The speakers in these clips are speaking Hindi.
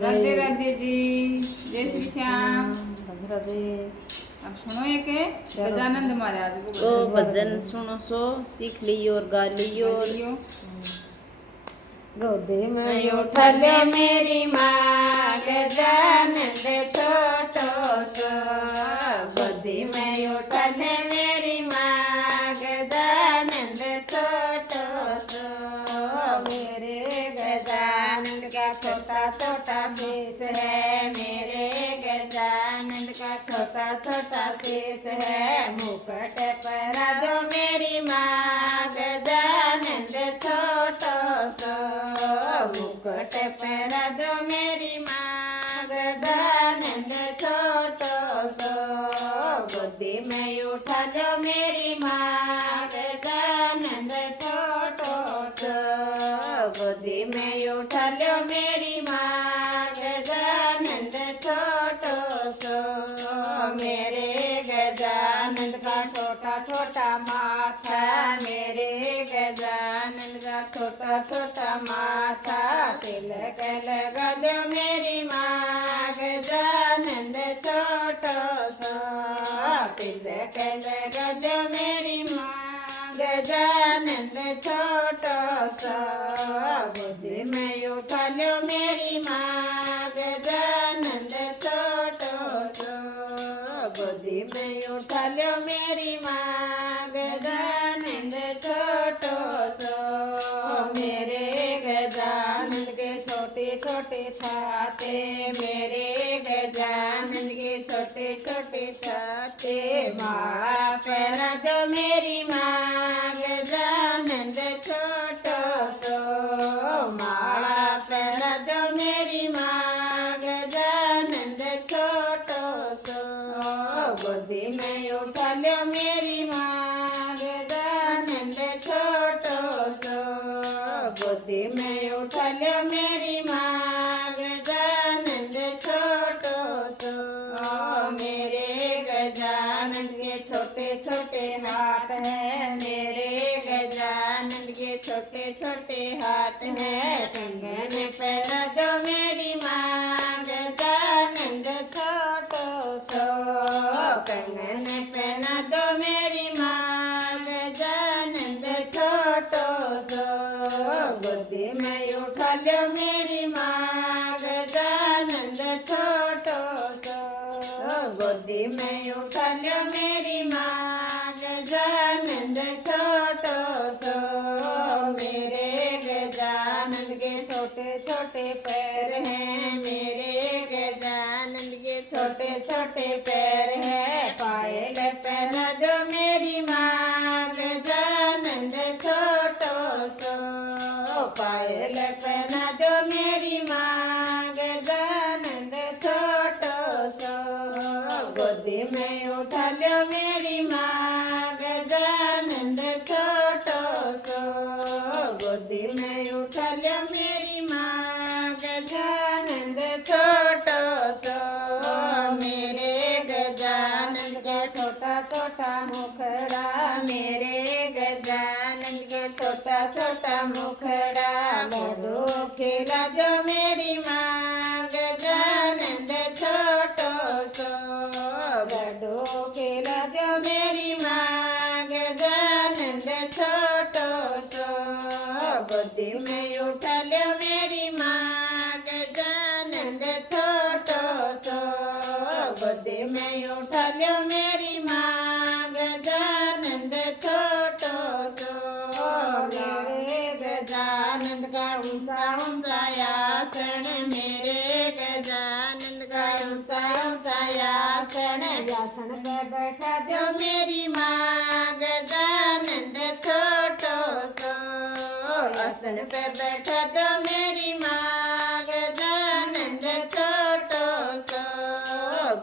राधे राधे जी, जय श्री श्याम। राधे राधे। अब सुनो ये के गजानंद महाराज को तो भजन सुनो सो सीख लियो और गा लियो। गोदी में उठा ले मेरी माँ गजानंद छोटो सो। गोदी में उठा ले मेरी माँ गजानंद छोटो सो। मेरे गजानंद का छोटा छोटा शीश है। मेरे गजानंद का छोटा छोटा शीश है। मुकुट पहरा दो मेरी माँ गजानंद छोटो सो। मुकुट पहरा दो मेरी माँ गजानंद छोटो सो। गोदी में उठा लो मेरी माँ गजानंद छोटो सो। गोदी में उठा लो मेरी माँ गजानंद छोटो सो। मेरे गजानंद का छोटा छोटा माथा। मेरे गजानंद का छोटा छोटा माथा। तिलक लगा दो मेरी माँ गजानंद छोटो सो। तिलक लगा दो मेरी माँ गजानंद छोटो सो। गोदी में उठा लो मेरी माँ गजानंद छोटो सो। गोदी में उठा लो मेरी माँ गजानंद छोटो सो। मेरे गजानंद के छोटे छोटे छाते। मेरे गजानंद के छोटे छोटे छाते। माला पहना दो मेरी माँ गजानंद छोटो सो। माला पहना दो मेरी माँ गजानंद छोटो सो। गोदी में उठा लो मेरी माँ गजानंद छोटो सो। गोदी में उठा लो मेरी माँ गजानंद छोटो सो। मेरे गजानंद के छोटे छोटे हाथ हैं। मेरे गजानंद के छोटे छोटे हाथ हैं। कंगन पहना दो मेरी माँ गजानंद छोटो सो। कंगन पहना दो मेरी माँ गजानंद छोटो सो। गोदी में उठा लो मेरी माँ गजानंद छोटो सो। गोदी में उठा लो मेरी माँ गजानंद छोटो सो। मेरे गजानंद के छोटे छोटे पैर हैं। मेरे गजानंद के छोटे छोटे पैर हैं। पायल पहना दो मेरी माँ गजानंद छोटो सो। पायल पहना दो मेरी माँ गजानंद छोटो सो। गोदी में उठा लो मेरी माँ गजानंद छोटो सो। गोदी में उठा लो मेरी माँ गजानंद छोटो सो। मेरे गजानंद का छोटा छोटा मुखड़ा। मेरे गजानंद का छोटा छोटा मुखड़ा। लड्डू खिला दो मेरी माँ गजानंद छोटो सो। लड्डू खिला दो मेरी माँ गजानंद छोटो सो। गोदी में उठा लो मेरी माँ गजानंद छोटो सो। गोदी में उठा लो मेरी माँ गजानंद छोटो सो। मेरे गजानंद का ऊंचा ऊंचा आसन। मेरे गजानंद का ऊंचा ऊंचा आसन। आसन पर बैठा दो मेरी माँ गजानंद छोटो सो। आसन पे बैठा दो मेरी माँ गजानंद छोटो सो।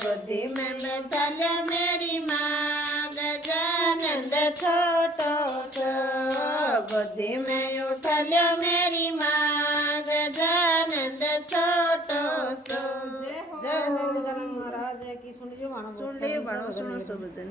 गोदी में बैठा लो मेरी माँ गजानंद छोटो सो। गोदी में उठा लो मेरी माँ गजानंद छोटो सो। जय हो गजानन महाराज की। सुन लियो भाणो, सुनो सो भजन।